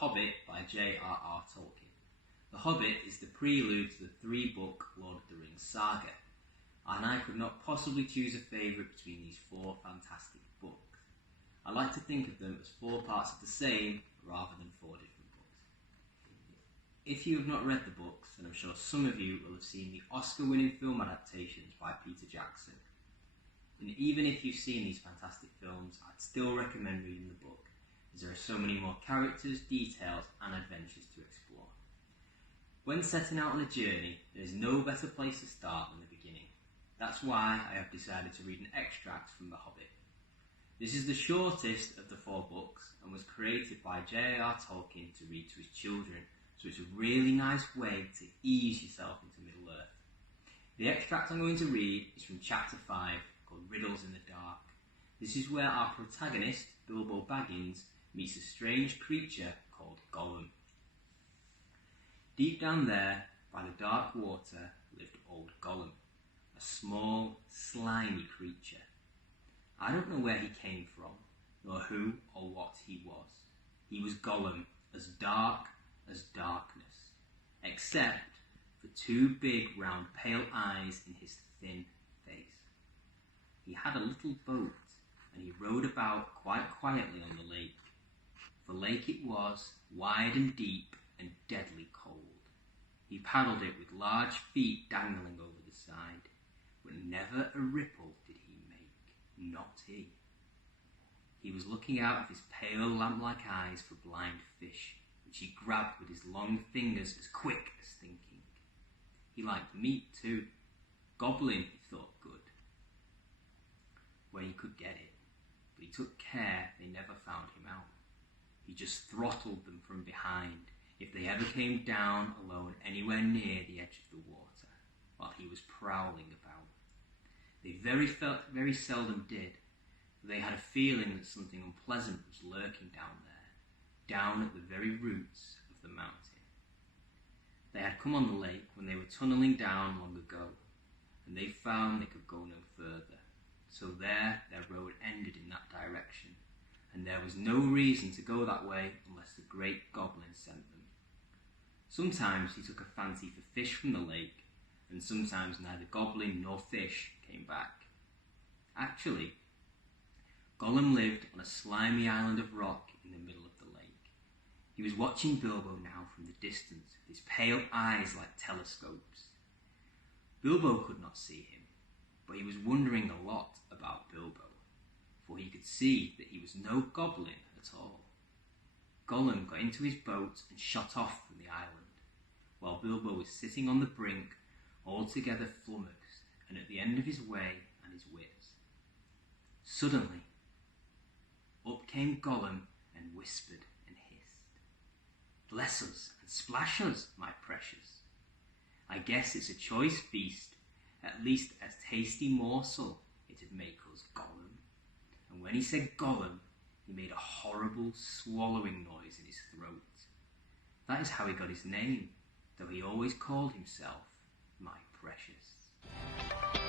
Hobbit by J.R.R. Tolkien. The Hobbit is the prelude to the three-book Lord of the Rings saga, and I could not possibly choose a favourite between these four fantastic books. I like to think of them as four parts of the same rather than four different books. If you have not read the books, then I'm sure some of you will have seen the Oscar-winning film adaptations by Peter Jackson. And even if you've seen these fantastic films, I'd still recommend reading the book, as there are so many more characters, details and adventures to explore. When setting out on a journey, there is no better place to start than the beginning. That's why I have decided to read an extract from The Hobbit. This is the shortest of the four books and was created by J.R.R. Tolkien to read to his children, so it's a really nice way to ease yourself into Middle-earth. The extract I'm going to read is from chapter 5, called Riddles in the Dark. This is where our protagonist, Bilbo Baggins, meets a strange creature called Gollum. Deep down there, by the dark water, lived old Gollum, a small, slimy creature. I don't know where he came from, nor who or what he was. He was Gollum, as dark as darkness, except for two big, round, pale eyes in his thin face. He had a little boat, and he rowed about quite quietly on the lake. The lake it was, wide and deep and deadly cold. He paddled it with large feet dangling over the side, but never a ripple did he make, not he. He was looking out of his pale lamp-like eyes for blind fish, which he grabbed with his long fingers as quick as thinking. He liked meat too. Gobbling, he thought, good, when he could get it, but he took care they never found him out. He just throttled them from behind if they ever came down alone anywhere near the edge of the water while he was prowling about. They very seldom did, for they had a feeling that something unpleasant was lurking down there, down at the very roots of the mountain. They had come on the lake when they were tunnelling down long ago, and they found they could go no further. So there their road ended in that direction, and there was no reason to go that way unless the great goblin sent them. Sometimes he took a fancy for fish from the lake, and sometimes neither goblin nor fish came back. Actually, Gollum lived on a slimy island of rock in the middle of the lake. He was watching Bilbo now from the distance, with his pale eyes like telescopes. Bilbo could not see him, but he was wondering a lot about Bilbo, for he could see that he was no goblin at all. Gollum got into his boat and shot off from the island, while Bilbo was sitting on the brink, altogether flummoxed and at the end of his way and his wits. Suddenly, up came Gollum and whispered and hissed, "Bless us and splash us, my precious. I guess it's a choice feast, at least a tasty morsel it'd make us, Gollum." And when he said Gollum, he made a horrible swallowing noise in his throat. That is how he got his name, though he always called himself my precious.